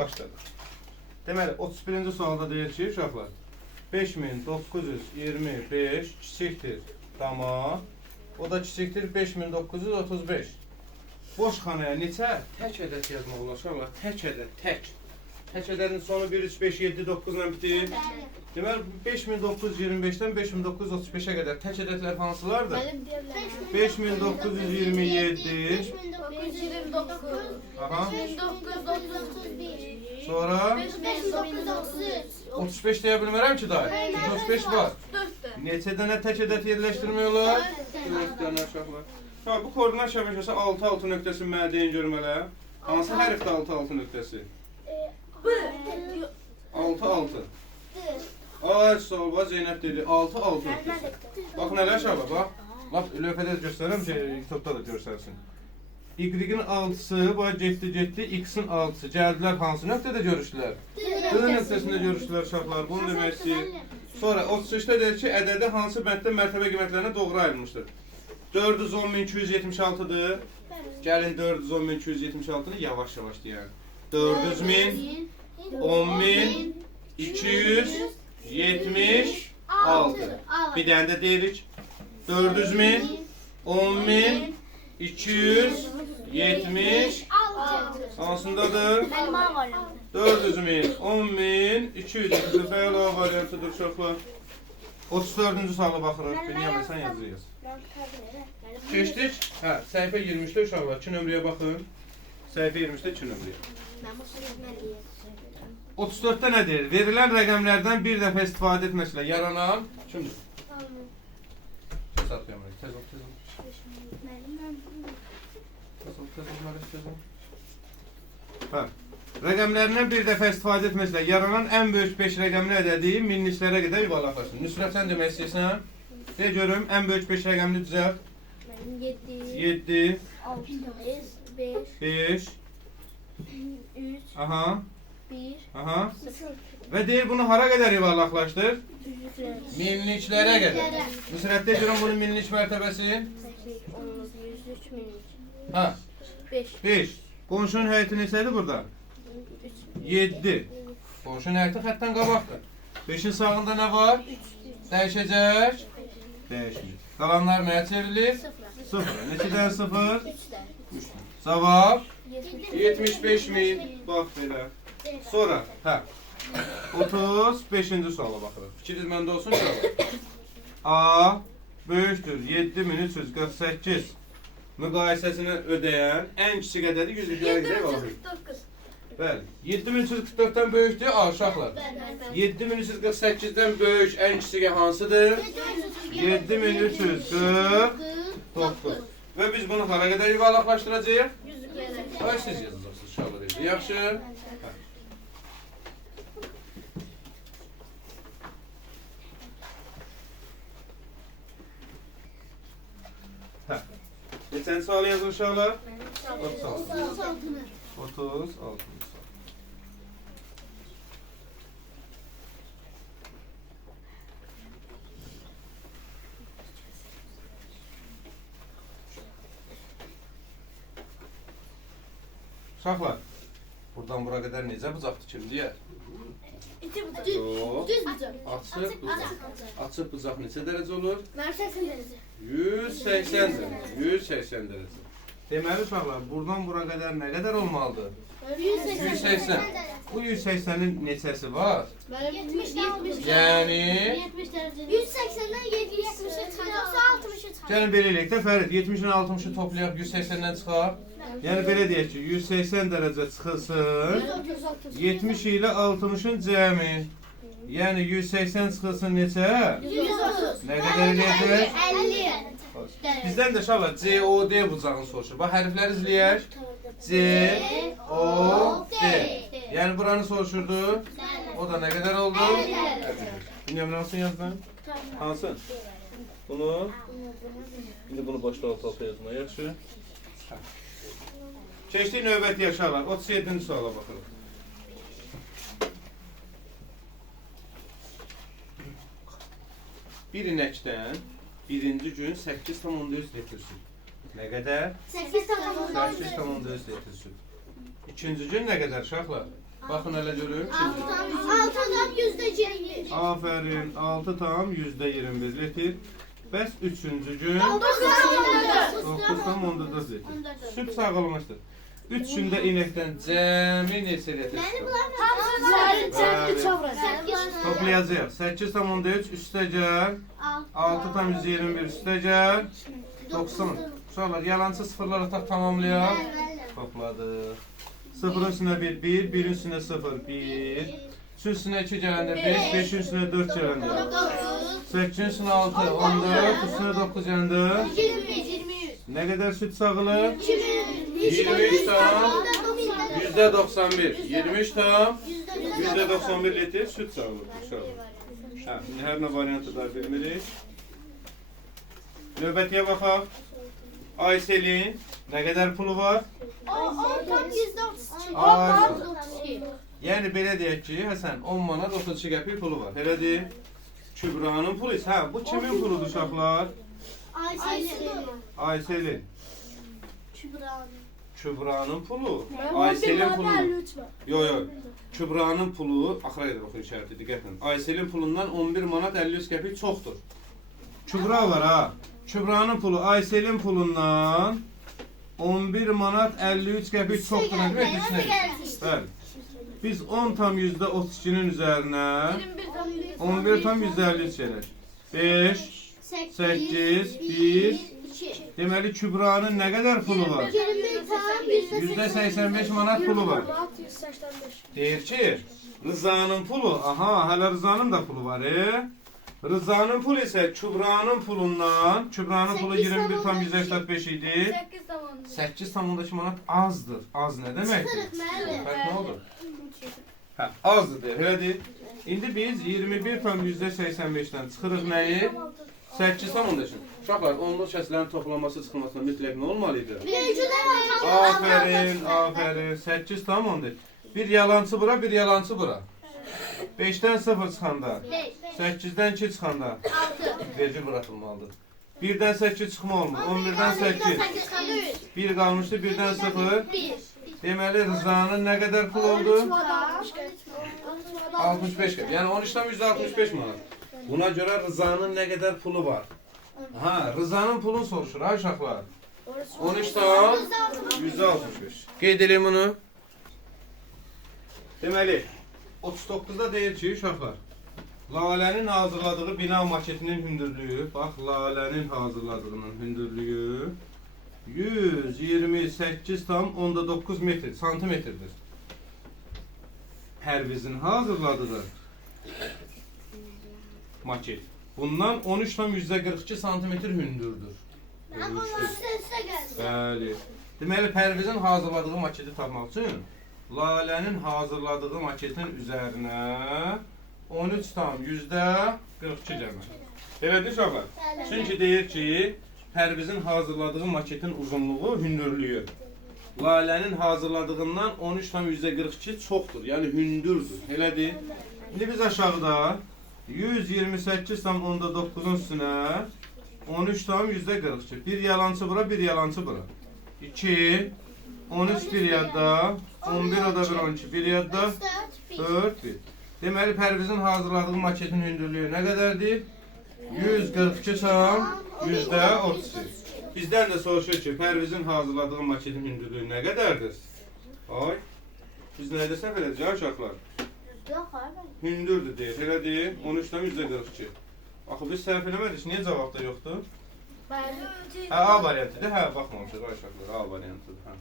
Başladı. Deməli, 31-ci sualda deyir ki, uşaqlar, 5925 kiçikdir dama, o da kiçikdir 5935. Boş xanaya neçə tək ədəd yazmaq olar uşaqlar? Tək ədəd, tək. Tək ədədin sonu 1, 3, 5, 7, 9 ilə bitir. Deməli, 5925-dən 5935-ə qədər tək ədədlər hansılardır? 5927. 5929. Aha. 5931. Sonra 5930. 35 deyə bilmərəm ki, dayı. 35 var. 4'tü. Neçə dənə tək ədəd yerləşdirmək olar? 4 dənə uşaqlar. Ha, bu koordinat şəbəkəsi 6-6 nöqtəsi mənə deyin görmələ. Hansı hərfdə 6-6 nöqtəsi? 6-6. Ay, sağ ol, Zeynəb dedi. 6-6 nöqtəsi. Bax, nələr uşaqlar, bax. Laf, lövhədə göstərəm ki, YouTube'da da görsərsin. Y-in 6-sı, bax, getdi, X-in 6-sı. Gəldilər hansı nöqtədə görüşdülər? D nöqtəsində görüşdülər uşaqlar. Bunu demək istəyir. Sonra 33-də deyir ki, ədədi hansı bənddə mərtəbə qiymətlərinə doğru ayrılmışdır? 410.276-dır. Gəlin 410.276-nı yavaş-yavaş deyək. 400.000, 10.276. Bir dənə də deyirik. 400.000, 10.276. Hansındadır? 400.000, 10.276. Fəala variantıdır uşaqlar. 34-cü suala baxırıq. Bilməyəm, sən yazıyız. Keçdik. Hə, səhifə 23-də uşaqlar. 2 nömrəyə baxın. Səhifə 23-də 2 nömrəyə. 34-də nə deyir? Verilən rəqəmlərdən bir dəfə istifadə etməklə yaranan kimdir? Tez ol. Hə. Rəqəmlərindən bir dəfə istifadə etməklə yaranan ən böyük 5 rəqəmli ədədi minliklərə qədər yuvarlaqlaşsın. Nüsrət, sən demək istəyirsən? De görüm, ən böyük 5 rəqəmli düzəlt. 7, 5, 3, aha, 1, aha. Və deyir, bunu hara qədər yuvarlaqlaşdır? Minliklərə qədər. Nüsrət, de görüm, bunun minlik mərtəbəsi? 103 minlik. Hə, 5. 5. Qonşunun həyəti neçədir burada? 7. Qonşunun həyəti xəttdən qabaqdır. 5-in sağında nə var? Dəyişəcək. Dəyişmir. Qalanlar nəyə çevrilir? 0. Neçədən 0? 3. Cavab? 75.000. Bax belə. Sonra, hə. 35-ci suala baxırıq. Fikriniz məndə olsun ki, A böyükdür 7348 müqayisəsini ödəyən ən kiçik ədədi yüzlüklərə qədər qalır. Bəli. 7344-dən böyükdür A uşaqlar. 7348-dən böyük ən kiçik hansıdır? 7349. Və biz bunu hara qədər yuvarlaqlaşdıracağıq? Ay, siz yazacaqsınız uşaqlar. Yaxşı. Hə. Neçənci sualı yazın uşaqlar? 36. Uşaqlar, buradan bura qədər necə bucaqdır kim deyər? Açıq bucaq neçə dərəcə olur? 180 dərəcə. Deməli uşaqlar, buradan bura qədər nə qədər olmalıdır? 180. Bu 180-in neçəsi var? 70. Yəni 180'den 70'e çıkarsa 60'a çıkar. gəlin belə eləyək də Fərid, 70-in 60-ı toplayaq 180-dən çıxaq. Yəni belə deyək ki, 180 dərəcə çıxılsın, 70 ilə 60-ın cəmi. Yəni 180 çıxılsın neçə? 130. Nə qədər eləyəcək? 50. Bizdən də uşaqlar COD bucağını soruşur. Bax, hərfləri izləyək. COD. Yəni buranı soruşurdu. O da nə qədər oldu? Bilmiyorum, hansı yazdın? Hansı? Bunu? İndi bunu başda alt-alta yazma. Yaxşı. Keçdik növbəti uşaqlar. 37-ci suala baxırıq. Bir inəkdən birinci gün 8,4 litr süt. Nə qədər? 8 tamam. 8,4 litr süt. İkinci gün nə qədər uşaqlar? Baxın elə görün. 6'dan %20. Aferin. 6 tam %21 litir. Bəs üçüncü gün 9 tam 14 litir. Süt sağılmışdır. 3 gündə inəkdən cəmi neçə litr süt? Toplayacağıq. 8 tam 13 üstə gəl. 6 tam 121 üstə gəl. 90. Uşaqlar yalancı sıfırları tamamlayaq. Topladıq. Sıfırın üstünə 1, 1, 1'in üstünə 0, 1. 3'ün üstünə 2 gələndə 5, 5'in üstünə 4 gələndə 8'in üstünə 6, 14, üstünə 9 gələndə 23. nə qədər süt sağılır? 23 tam %91. 23 tam %91 litr süt sağılır. Hə, şimdi hər nə variantı da bilmirik. Növbətiyə baxaq. Ayselin nə qədər pulu var? O tam %32. Ayselin. Yəni belə deyək ki, Həsən 10 manat 32 qəpik pulu var. Elədir? Kübranın pulu isə, hə, bu kimin puludur uşaqlar? Ayselin. Kübranın pulu. Ayselin pulu. Yox. Kübranın pulu, axıra qədər oxuyun şərti, diqqətlə. Ayselin pulundan 11 manat 53 qəpik çoxdur. Kübra var ha. Kübranın pulu Ayselin pulundan 11 manat 53 qəpik çoxdur. Nə demək? Bəli. Biz 10 tam %32'nin üzerine 11 tam %53 gelir. 5, 8, 1. Deməli Kübranın nə qədər pulu var? %85 manat pulu var. Deyir ki, Rızanın pulu, aha, hələ Rızanın da pulu var. Rızanın pulu isə Kübranın pulundan, Kübranın pulu 21 tam %85 idi. 8 tam 12 manat azdır. Az nə deməkdir? Fərq nə oldu? Hə, azdır deyir, elədir. İndi biz 21 tam %85'dən çıxırıq nəyi? 8 tam 15. Uşaqlar, onluq kəslərin toplaması çıxılmasına mütləq nə olmalıydı? Aferin, aferin. 8 tam 14. Bir yalancı bura, bir yalancı bura. 5'dən 0 çıxanda, 8'dən 2 çıxanda vergi buraxılmalıdır. 1'dən 8 çıxma olmur, 11'dən 8. 1 qalmışdı, 1'dən 0. Deməli Rızanın nə qədər pul oldu? 65 qəpik. Yəni 13'dan %65 manat. Buna görə Rızanın nə qədər pulu var? Ha, Rızanın pulunu soruşur ha uşaqlar. 13'dan %65. Qeyd edeyim bunu. Deməli 39'da deyir ki uşaqlar. Lalənin hazırladığı bina maketinin hündürlüyü, bax Lalənin hazırladığının hündürlüyü 128 tam 10,9 metr, santimetrdir. Pərvizin hazırladığı maket. Bundan 13 tam %42 santimetr hündürdür. Bəli. Deməli Pərvizin hazırladığı maketi tapmaq üçün Lalənin hazırladığı maketin üzərinə 13 tam %42 gəlmir. Elədir uşaqlar? Çünki deyir ki, Pərvizin hazırladığı maketin uzunluğu, hündürlüyü Lalənin hazırladığından 13 tam %42 çoxdur, yəni hündürdür. Elədir? İndi biz aşağıda 128 tam 10,9'un üstünə 13 tam %42. Bir yalancı bura, bir yalancı bura. 2, 13 bir yadda, 11 o da bir 12, bir yadda 4, 1. Deməli Pərvizin hazırladığı maketin hündürlüyü nə qədərdir? 142 tam %32. Bizdən də soruşur ki, Pərvizin hazırladığı maketin hündürlüyü nə qədərdir? Ay, biz nədə səhv edəcəyik uşaqlar? Hündürdür deyir, elə deyir, 13'dan %42. Axı biz səhv eləmədik, niyə cavabda yoxdur? Hə, A variantıdır, hə, baxmamışıq uşaqlar, A variantıdır, hə.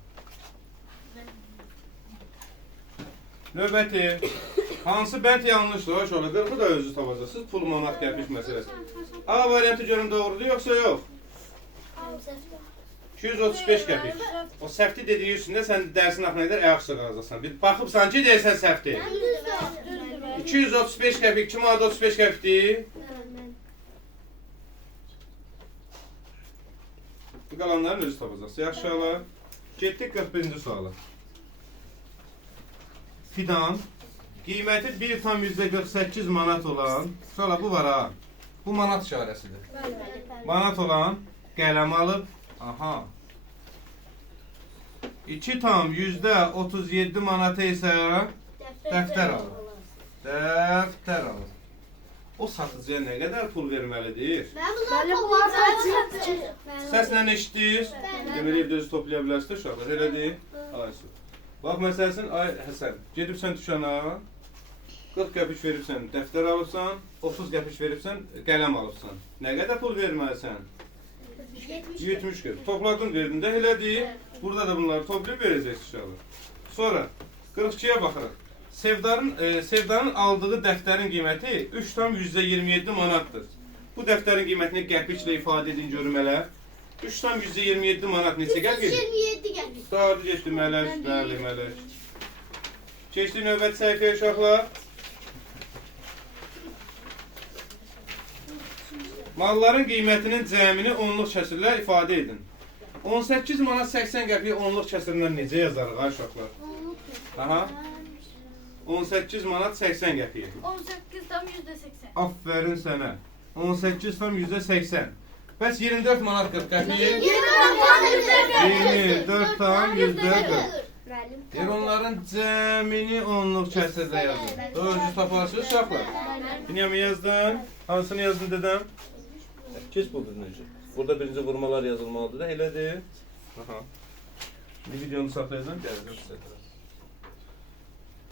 Növbəti, hansı bənd yanlışdır uşaqlar? 40'ı da özünüz tapacaqsınız, pul manat qəpik məsələsi. A variantı görün doğrudur, yoxsa yox? 235 qəpik. O səhvdir dediyi üstündə sən dərsin axına qədər ayaqüstə qalacaqsan. Bir baxıbsan ki, deyirsən səhvdir. 235 qəpik, 2 manat 35 qəpikdir. Qalanların özü tapacaqsınız. Yaxşı ala. Getdik 41-ci suala. Fidan, qiyməti 1 tam %48 manat olan, sonra bu var ha, bu manat işarəsidir. Manat olan qələm alıb, aha. 2 tam %37 manatı isə Dəftər alır. Dəftər alır. O satıcıya nə qədər pul verməlidir? Mən bunlar satıcı. Səslə eşitdir. Deməli evdə özü toplaya bilərsiniz uşaqlar. Elədir. Aysu. Bax məsələn, ay Həsən, gedibsən dükana, 40 qəpik veribsən, dəftər alıbsan, 30 qəpik veribsən, qələm alıbsan. Nə qədər pul verməlisən? 70 qəpik. Topladın, verdin də elədir. Burada da bunları toplayıb verəcəksiniz uşaqlar. Sonra 42-yə baxırıq. Sevdanın aldığı dəftərin qiyməti 3,27 manatdır. Bu dəftərin qiymətini qəpiklə ifadə edin görüm elə. 3,27 manat neçə qəpik? 27 qəpik. Doğru geçdi Mələk, bəli Mələk. Keçdi növbət səhifəyə uşaqlar. Malların qiymətinin cəmini onluq kəsirlə ifadə edin. 18 manat 80 qəpik onluq kəsirindən necə yazarıq ay uşaqlar? Aha. 18 manat 80 qəpik. 18 tam %80. Aferin sənə. 18 tam %80. Bəs 24 manat 40 qəpik? 24 tam %40. Yer onların cəmini onluq kəsirlə yazın. Doğru taparsınız uşaqlar. Dünyamı yazdın. Hansını yazdın dedəm? Keç buldun necə? Burada birinci vurmalar yazılmalıdır da elədir. Aha. Bir videonu saxlayacağım, gələcəm sizə.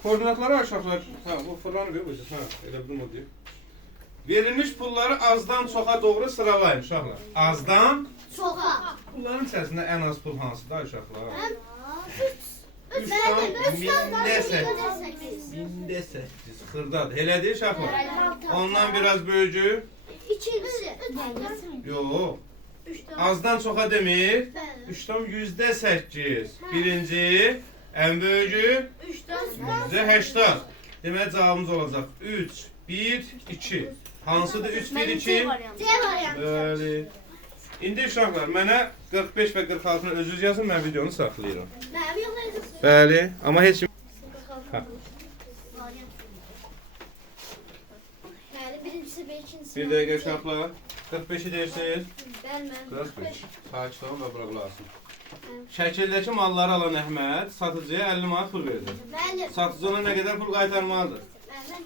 Koordinatları aşağılar. Ha, bu fırlanı bir qoyacaq. Ha, elə bildim o deyir. Verilmiş pulları azdan çoxa doğru sıralayın uşaqlar. Azdan Çoxa. Bunların içərisində ən az pul hansıdır uşaqlar? 3 Mində 8. Xırdadır. Elədir uşaqlar? Ondan biraz böyücü. İkincisi. Yox. Azdan çoxa demir. 3'ten %8. Birinci, ən böyücü %80. Demək cavabımız olacaq 3, 1, 2. Hansıdır 3, 1, 2? C variantı. Bəli. İndi uşaqlar, mənə 45 və 46-nı özünüz yazın, mən videonu saxlayıram. Mənim yoxlayacaqsın. Bəli, amma heç kim... Bəli, birincisi və ikincisi. Bir dəqiqə uşaqlar. 45'i deyirsiniz. Bəli, 45. Sakit olun və buraxılarsın. Şəkildəki malları alan Əhməd satıcıya 50 manat pul verdi. Bəli. Satıcı ona nə qədər pul qaytarmalıdır? Məndən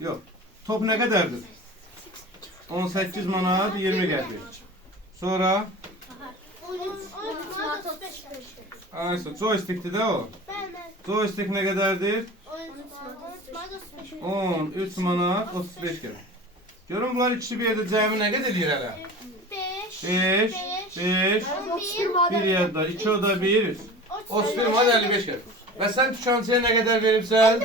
Yox. Top nə qədərdir? 18 manat 20 qəpik. Sonra 13 aysa joystickdir də o. Joystick nə qədərdir? 13 manat 35 qəpik. Görün bunlar ikisi bir yerdə cəmi nə qədər eləyir hələ? 5, 5, 1 yerdə, 2 o da 1, 31 manat 55 qəpik. Və sən dükançıya nə qədər veribsən?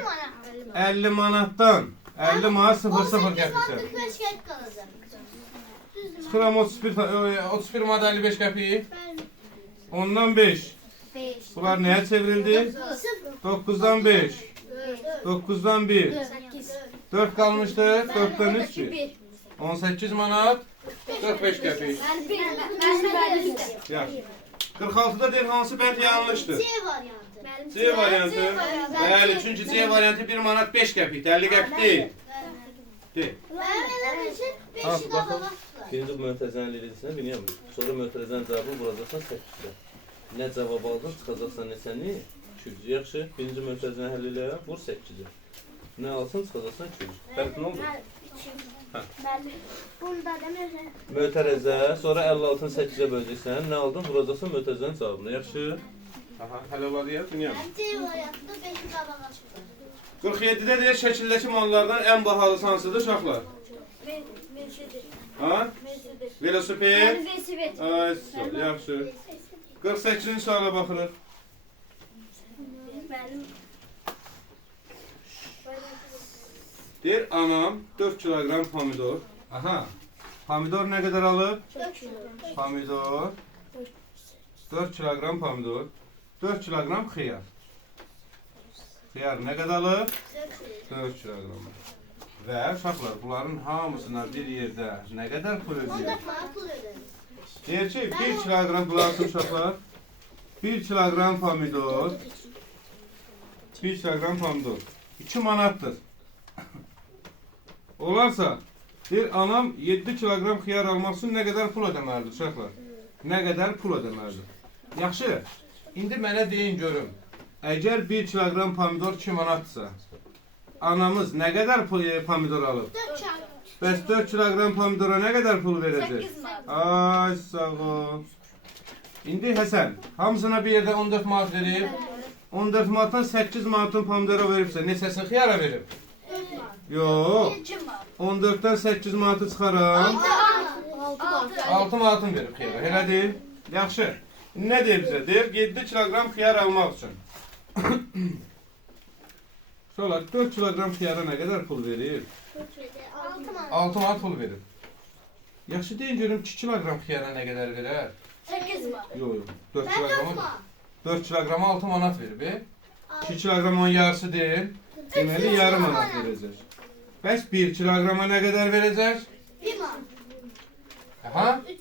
50 manatdan 50 manat 0,0 qəpiksən. 45 qəpik qalacaq. Sıram 31 manat 55 qəpik. Ondan 5. Bunlar nəyə çevrildi? 9'dan 5. 9'dan 1. 4 kalmıştı. 4'ten 3 1. 18 manat 45 qəpik. Yaxşı. 46'da deyil hansı bənd yanlışdır? C variantı. C variantı. Bəli, çünki C variantı 1 manat 5 qəpik, 50 qəpik deyil. Deyil. Mənim eləmək üçün 5 Al, qabağa baxın. tutlar. Birinci mötəzənin lilisinə bilmiyorum. Sonra mötəzənin cavabını vuracaqsan 8'də. Nə cavab aldın, çıxacaqsan neçəni? 200. Yaxşı, birinci mötəzəni həll elə, vur 8'i. Nə alsın, çıxacaqsan 200. Fərq nə oldu? Bəli. Bunda demək. Mötərəzə, sonra 56'ını 8'ə böləcəksən. Nə aldın, vuracaqsan mötəzənin cavabını. Yaxşı. Aha, hələ olar ya, dünya. Mənim C variantında 5 qabağa çıxır. 47'də deyir şəkildəki mallardan ən bahalısı hansıdır uşaqlar? Mercedes. Ha? Velosiped. Velosiped. Ay, sol, yaxşı. 48-ci suala baxırıq. Mənim Deyir anam 4 kilogram pomidor. Aha. Pomidor nə qədər alıb? 4 kilo. Pomidor. 4 kilogram pomidor. 4 kilogram xiyar. Xiyar nə qədər alıb? 4 kilogram. Və uşaqlar bunların hamısına bir yerdə nə qədər pul ödəyir? 14 manat pul ödədim. Deyir ki 1 kilogram bulasın uşaqlar. 1 kilogram pomidor. 1 kilogram pomidor. 2 manatdır. Olarsa, deyir anam 7 kilogram xiyar almaq üçün nə qədər pul ödəməlidir uşaqlar? Nə qədər pul ödəməlidir? Yaxşı, indi mənə deyin görüm. Əgər 1 kilogram pomidor 2 manatdırsa, anamız nə qədər pomidor alıb? 4 kağıt. Bəs 4 kilogram pomidora nə qədər pul verəcək? 8 manat. Ay sağ ol. İndi Həsən, hamısına bir yerdə 14 manat verib. 14 manatdan 8 manatın pomidora veribsə, neçəsini xiyara verib? 4 manat. Yox. 2 manat. 14-dən 8 manatı çıxaram. 6 manatın verib xiyara. Elə deyil. Yaxşı. Nə deyir bizə? Deyir 7 kilogram xiyar almaq üçün. Sonra 4 kilogram xiyara nə qədər pul verir? 6 manat. 6 manat pul verir. Yaxşı deyin görüm 2 kilogram xiyara nə qədər verər? 8 manat. Yox, yox. 4 Ben 4 kilograma manat. 4 kilograma 6 manat verib. 2 kilogramın yarısı deyil. Deməli yarım manat verəcək. Bəs 1 kilograma nə qədər verəcək? 1 manat. Aha. 1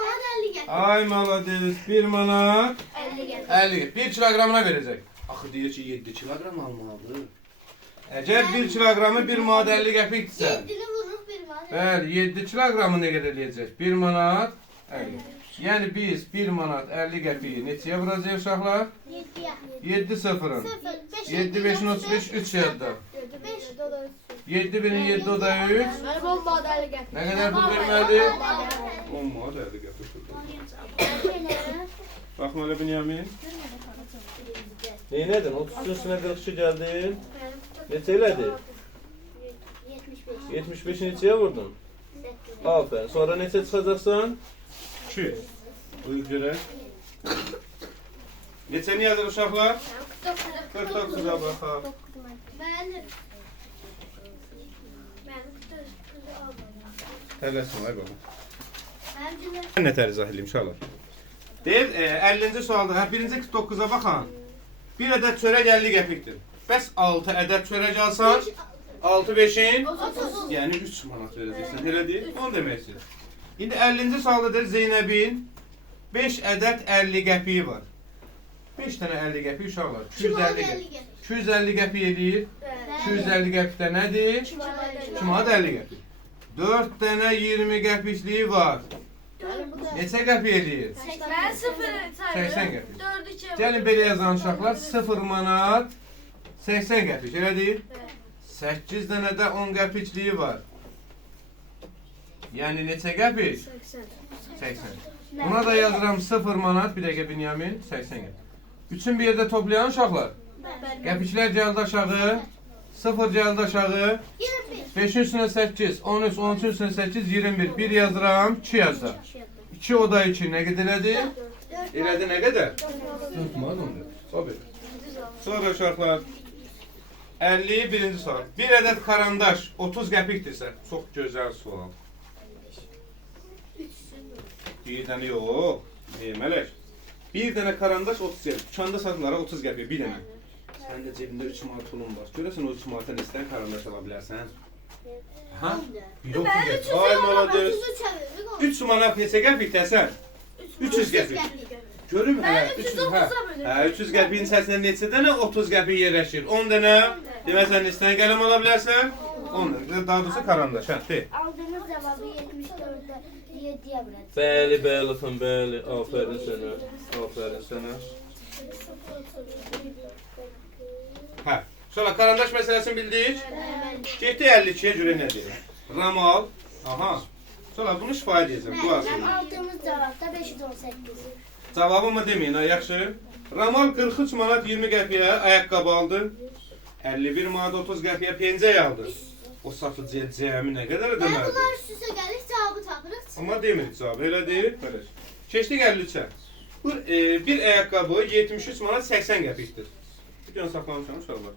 manat 50 gətir. Ay malades 1 manat 50 gətir. 50. 1 kilogramına verəcək. Axı deyir ki 7 kilogram almalıdır. Əgər 1 kilogramı 1 manat 50 qəpikdirsə, 7'ni vurup 1 manat. bəli 7 kilogramı nə qədər eləyəcək? 1 manat 50. Yəni biz 1 manat 50 qəpiyi neçəyə vuracağıq uşaqlar? 7'ye. 7 sıfırın. 0, 5, 7 5'in 35 3 yadda. 5. 7 1'in 7 o da 3. Ben bol manat gətir. Nə qədər pul verməli? 10 manat 50 qəpik. Baxmalı Binyamin. Neynədin? 30'un üstünə 42 gəldin. Neçə elədi? 75. 75'i neçəyə vurdun? Aferin. Sonra neçə çıxacaqsan? 2. Buyur görək. Neçəni yazır uşaqlar? 49'a baxaq. Ben 49'u almadım. Tələsin ay baba. Ben cümle Mən nətər izah edeyim uşaqlar? Deyir, 50-ci sualda, birinci 49'a baxan. Bir ədəd çörək 50 qəpikdir. Bəs 6 ədəd çörək alsan, 6 5'in, 30. yəni 3 manat verəcəksən. Elə deyil, onu demək istəyir. İndi 50-ci sualda deyir, Zeynəbin 5 ədəd 50 qəpiyi var. 5 dənə 50 qəpik uşaqlar. 250 qəpik. 250 qəpik eləyir. 250 qəpik də nədir? 2 manat 50 qəpik. 4 dənə 20 qəpikliyi var. Neçə qəpik eləyir? Ben 0 80 qəpik. 4 2. Gəlin belə yazan uşaqlar 0 manat 80 qəpik. Elə deyil? 8 dənə də 10 qəpikliyi var. Yəni neçə qəpik? 80. Buna da yazıram 0 manat, bir dəqiqə Binyamin, 80 qəpik. Üçün bir yerdə toplayan uşaqlar. Qəpiklər gəldi aşağı, 0 gəldi aşağı, 5'in üstüne 8, 13, 13'ün üstüne 8, 21. 1 yazıram, 2 yazıram. 2 o da 2 nə qədər elədi? Elədi nə qədər? 4 manat 10 qəpik. Tabii. Sonra uşaqlar 50 birinci sual. Bir ədəd karandaş 30 qəpikdirsə, çox gözəl sual. Bir dənə yox, Mələk. Bir dənə karandaş 30 qəpik. Dükkanda satınlara 30 qəpik, bir dənə. Səndə cebində 3 manat pulun var. Görəsən o 3 manatdan istəyən karandaş ala bilərsən. Ha? Yox, ay malades. 3 manat neçə qəpikdə sən? 300 qəpik. Görüm hələ 300 hə. Hə 300 qəpiyin içərisində neçə dənə 30 qəpik yerləşir? 10 dənə. Deməsən istəyən qələm ala bilərsən? 10 dənə. Daha doğrusu karandaş, hə, de. Aldığınız cevabı 74'de 7'ye bırak. Bəli, bəli, atan, bəli. Aferin sənə. Aferin sənə. Hə. Sonra karandaş məsələsini bildik. Getdi 52-yə görə nə deyir? Ramal. Aha. Sonra bunu şifayə edəcəm. Bu aslında. Aldığımız cevapta 518. Cavabımı deməyin, ha, yaxşı. Ramal 43 manat 20 qəpiyə ayaqqabı aldı. 51 manat 30 qəpiyə pencək aldı. O satıcıya cəmi nə qədər Ben ödəməlidir? bunlar üst üste gelir cevabı tapırıq. Amma demirik cavabı, elə deyil. Belə. Keçdik 53-ə. Bir ayaqqabı 73 manat 80 qəpikdir. Bir dənə saxlamışam uşaqlar.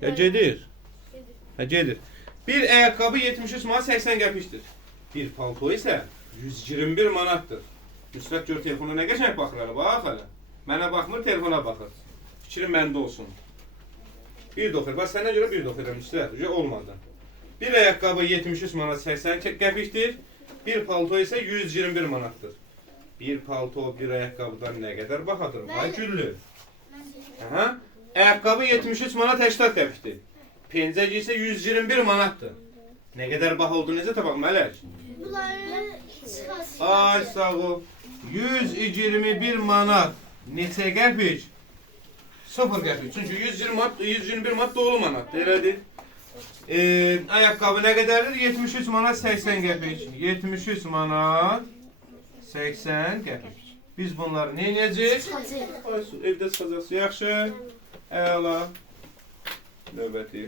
Ya gedir. Hə gedir. Bir ayaqqabı 73 manat 80 qəpikdir. Bir palto isə 121 manatdır. Müsbət gör telefona nə qəşəng baxır hələ, bax hələ. Mənə baxmır, telefona baxır. Fikrim məndə olsun. Bir də oxuyur. Bax sənə görə bir də oxuyuram Müsbət. Olmadı. Bir ayaqqabı 73 manat 80 qəpikdir. Bir palto isə 121 manatdır. Bir palto, bir ayaqqabıdan nə qədər baxadır? Ay güllü. Aha. Ayaqqabı 73 manat 80 qəpikdir. Pencək isə 121 manatdır. Nə qədər baha oldu necə tapaq Mələk? Bunları çıxasın. Ay sağ ol. 121 manat neçə qəpik? 0 qəpik. Çünki 120 manat, 121 manat dolu manatdır, elədir. Ayaqqabı nə qədərdir? 73 manat 80 qəpik. 73 manat 80 qəpik. Biz bunları nə edəcəyik? Evdə çıxacaqsınız. Yaxşı. Əla. Növbəti.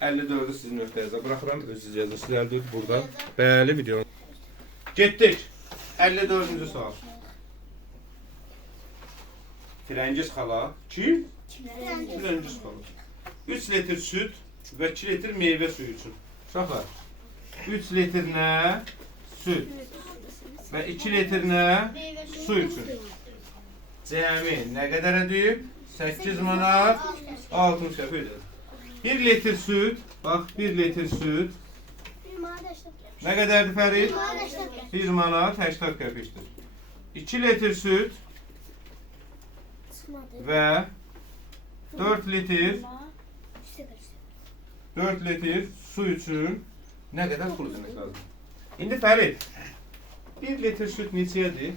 54-ü sizin nöqtəyinizə buraxıram. Özünüz yazırsınız burada. Bəli, video. Getdik. 54-cü sual. Firəngiz xala. Kim? Firəngiz xala. 3 litr süt və 2 litr meyvə suyu üçün. Uşaqlar. 3 litr nə? Süt. Və 2 litr nə? Su üçün. Cəmi nə qədər edir? 8 manat 60 qəpikdir. 1 litr süt, bax 1 litr süt. Nə qədərdir Fərid? 1 manat 80 qəpikdir. 2 litr süt və 4 litr su üçün nə qədər pul ödəmək lazım? İndi Fərid, 1 litr süt neçəyədir?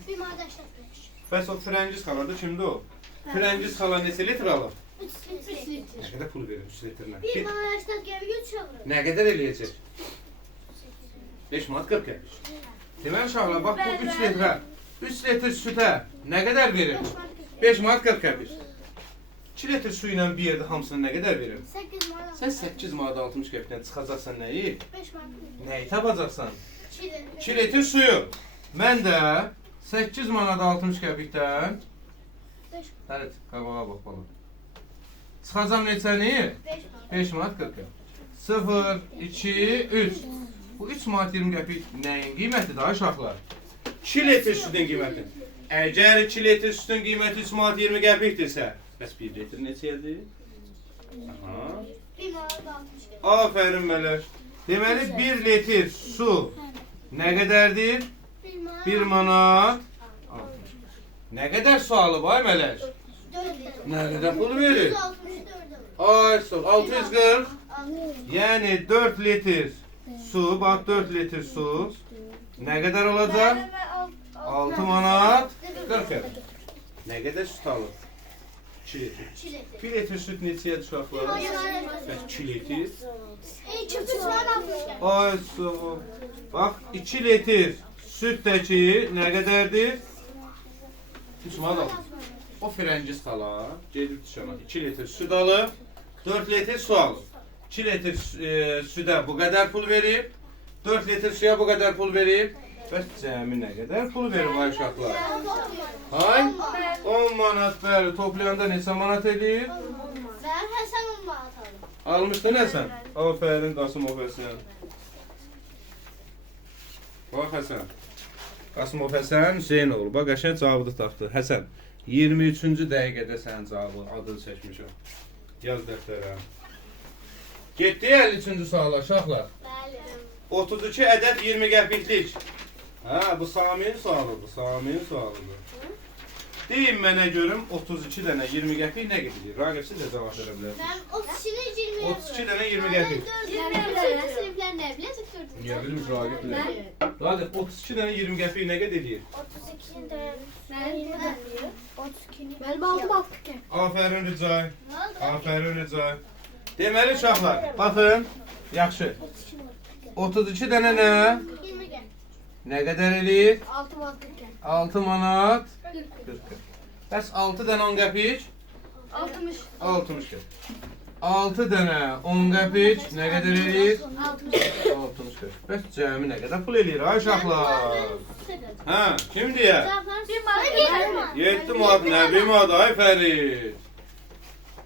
Bəs o Firəngiz xaladır, kimdir o? Firəngiz xala neçə litr alır? 3 litr. Nə qədər pul verir 3 litrlə? 1 manat 80 qəpik. Nə qədər eləyəcək? 5 manat 40 qəpik. Deməli uşaqlar, bax bu 3 litrə, 3 litr sütə nə qədər verir? 5 manat 40 qəpik. 2 litr su ilə bir yerdə hamısını nə qədər verir? 8 manat. Sən 8 manat 60 qəpikdən çıxacaqsan nəyi? 5 manat. Nəyi tapacaqsan? 2 litr. 2 litr suyu. Mən də 8 manat 60 qəpikdən Fərid, qabağa bax bana. Çıxacam neçəni? 5 manat 40 qəpik. 0, 2, 3. Bu 3 manat 20 qəpik nəyin qiymətidir ay uşaqlar? 2 litr sütün qiyməti. Əgər 2 litr sütün qiyməti 3 manat 20 qəpikdirsə, bəs 1 litr neçədir? Aha. 1 manat 60 qəpik. Afərin Mələk. Deməli 1 litr su nə qədərdir? 1 manat 60. Nə qədər su alıb ay Mələk? 4 litr. Nə qədər pul verir? 164. Ay sol 640. Yəni 4 litr su, bax 4 litr su nə qədər olacaq? 6 manat 40 qəpik. Nə qədər süt alır? 2 litr. 2 litr. 1 litr süt neçəyə uşaqlar? Bəs 2 litr. 2 manat 60 qəpik. Ay sol. Bax 2 litr sütdəki nə qədərdir? 3 manat alır. O Firəngiz xala gedib düşənə 2 litr süt alıb, 4 litr su alıb. 2 litr südə bu qədər pul verib, 4 litr suya bu qədər pul verib. Bəs cəmi nə qədər pul verib ay uşaqlar? Hay? 10 manat bəli, toplayanda neçə manat edir? Ben Həsən 10 manat aldım. Almışdın Həsən? Afərin Qasımov Həsən. Bax Həsən. Qasımov Həsən Hüseynov. Bax qəşəng cavabı tapdı. Həsən, 23-cü dəqiqədə sənin cavabı adını çəkmişəm. Yaz dəftərə. Getdik 53-cü suala uşaqlar. Bəli. 32 ədəd 20 qəpiklik. Hə, bu Sami'nin sualıdır. Sami'nin sualıdır. Deyin mənə görüm 32 dənə 20 qəpik nə gedir? Raqib siz də cavab verə bilərsiniz. Ben 32'ni 20 32 dənə 20 qəpik. Sınıflar ne bilecek gördün? Niyə bilmiş Raqib bilər? Raqib 32 dənə 20 qəpik nə qədər edir? 32'ni de ben 20 diyor. 32'ni. Benim aldım altı. Afərin Ricay. Ne oldu? Afərin Ricay. Deməli uşaqlar, baxın. Yaxşı. 32 dənə nə? 20 gel. Nə qədər eləyir? 6 manat 6 manat 40. 40. Bəs 6 dənə 10 qəpik? 60. 60 qəpik. 6 dənə 10 qəpik nə qədər eləyir? 60 qəpik. Bəs cəmi nə qədər pul eləyir ay uşaqlar? Hə, kim deyə? Bir manat. 7 manat nə bir manat ay Fərid.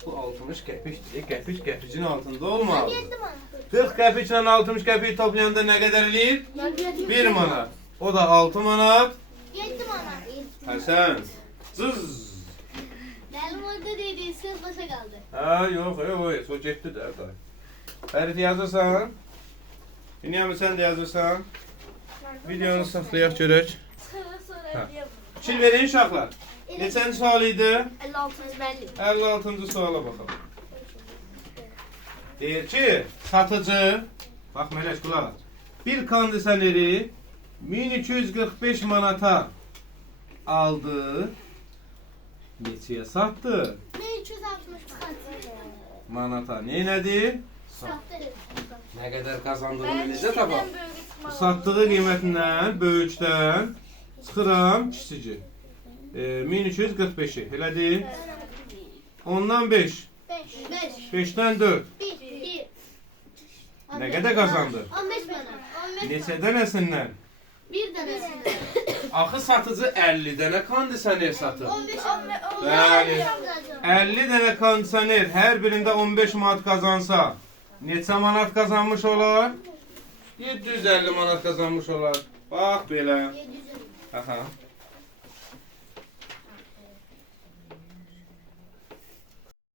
Bu 60 qəpikdir. Qəpik qəpicin altında olmaz. 7 manat. 40 qəpiklə 60 qəpik toplayanda nə qədər eləyir? 1 manat. O da 6 manat. 7 manat. Həsən. Zız. Benim orada dediğin söz başa kaldı. Ha yox, yox, o getdi də day. Fərid yazırsan? İniyəmi sən də yazırsan? Videonu saxlayaq görək. Sonra Fikir verin uşaqlar. Neçənci sual idi? 56 belli. 56-cı suala baxalım. Deyir ki, satıcı, bax Mələk qulaq as. Bir kondisioneri 1245 manata aldı. Neçəyə satdı? 1260 manata. Neynədir? Nə qədər qazandığını necə tapaq? Satdığı qiymətindən, böyükdən çıxıram kiçici. 1245-i. Elədir? Ondan 5. 5-dən 4. Nə qədər qazandı? 15 manat. Neçə dənəsindən? Bir dənəsindən. Axı satıcı 50 dənə kondisioner satır. 15 Bəli. 50 dənə kondisioner hər birində 15 manat qazansa, neçə manat qazanmış olar? 750 manat qazanmış olar. Bax belə. 750. Aha.